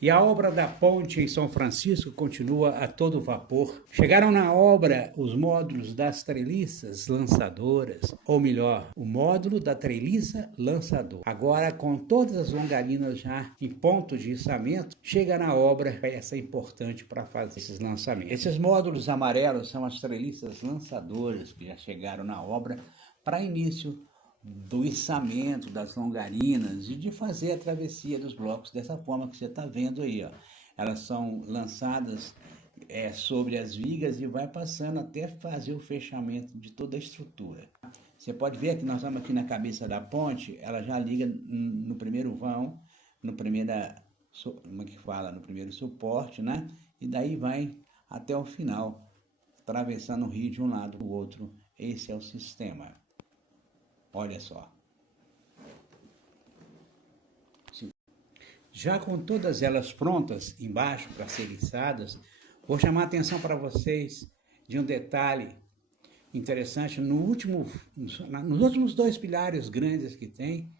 E a obra da ponte em São Francisco continua a todo vapor. Chegaram na obra os módulos das treliças lançadoras, ou melhor, o módulo da treliça lançador. Agora, com todas as longarinas já em ponto de içamento, chega na obra peça importante para fazer esses lançamentos. Esses módulos amarelos são as treliças lançadoras que já chegaram na obra para início do içamento das longarinas e de fazer a travessia dos blocos dessa forma que você está vendo aí, ó. Elas são lançadas sobre as vigas e vai passando até fazer o fechamento de toda a estrutura. Você pode ver que nós estamos aqui na cabeça da ponte, ela já liga no primeiro vão, no primeiro suporte, né? E daí vai até o final, atravessando o rio de um lado para o outro. Esse é o sistema. Olha só. Já com todas elas prontas embaixo para ser içadas, vou chamar a atenção para vocês de um detalhe interessante nos últimos dois pilares grandes que tem,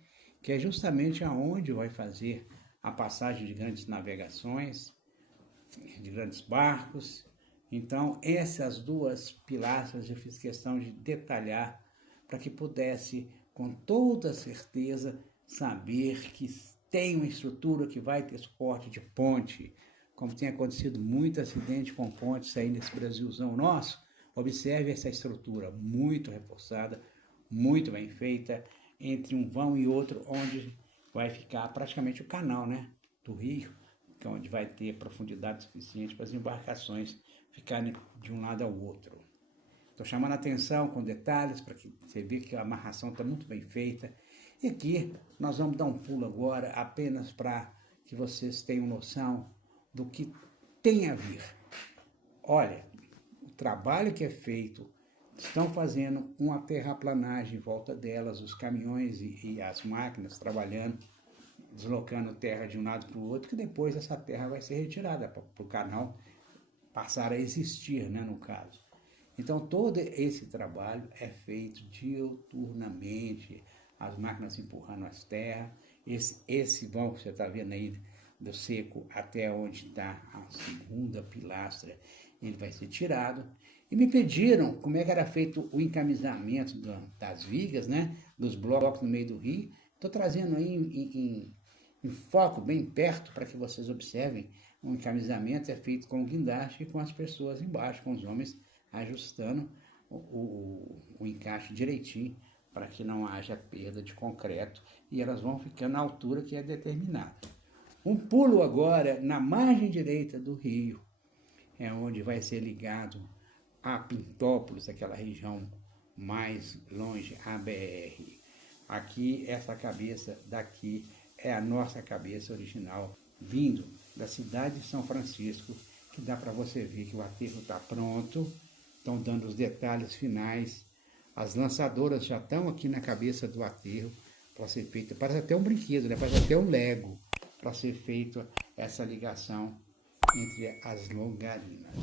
que é justamente aonde vai fazer a passagem de grandes navegações, de grandes barcos. Então, essas duas pilastras eu fiz questão de detalhar para que pudesse, com toda certeza, saber que tem uma estrutura que vai ter suporte de ponte. Como tem acontecido muito acidente com pontes aí nesse Brasilzão nosso, observe essa estrutura muito reforçada, muito bem feita, entre um vão e outro, onde vai ficar praticamente o canal, né, do rio, que é onde vai ter profundidade suficiente para as embarcações ficarem de um lado ao outro. Estou chamando a atenção com detalhes para que você veja que a amarração está muito bem feita. E aqui nós vamos dar um pulo agora apenas para que vocês tenham noção do que tem a vir. Olha, o trabalho que é feito, estão fazendo uma terraplanagem em volta delas, os caminhões e as máquinas trabalhando, deslocando terra de um lado para o outro, que depois essa terra vai ser retirada para o canal passar a existir, né, no caso. Então, todo esse trabalho é feito diuturnamente, as máquinas empurrando as terras. Esse vão que você está vendo aí, do seco até onde está a segunda pilastra, ele vai ser tirado. E me pediram como é que era feito o encamisamento das vigas, né, dos blocos no meio do rio. Estou trazendo aí em foco, bem perto, para que vocês observem. O encamisamento é feito com guindaste e com as pessoas embaixo, com os homens ajustando o encaixe direitinho para que não haja perda de concreto e elas vão ficando na altura que é determinada. Um pulo agora na margem direita do rio, é onde vai ser ligado a Pintópolis, aquela região mais longe, a BR. Aqui, essa cabeça daqui é a nossa cabeça original, vindo da cidade de São Francisco, que dá para você ver que o aterro está pronto. Estão dando os detalhes finais. As lançadoras já estão aqui na cabeça do aterro para ser feito. Parece até um brinquedo, né? Parece até um Lego para ser feita essa ligação entre as longarinas.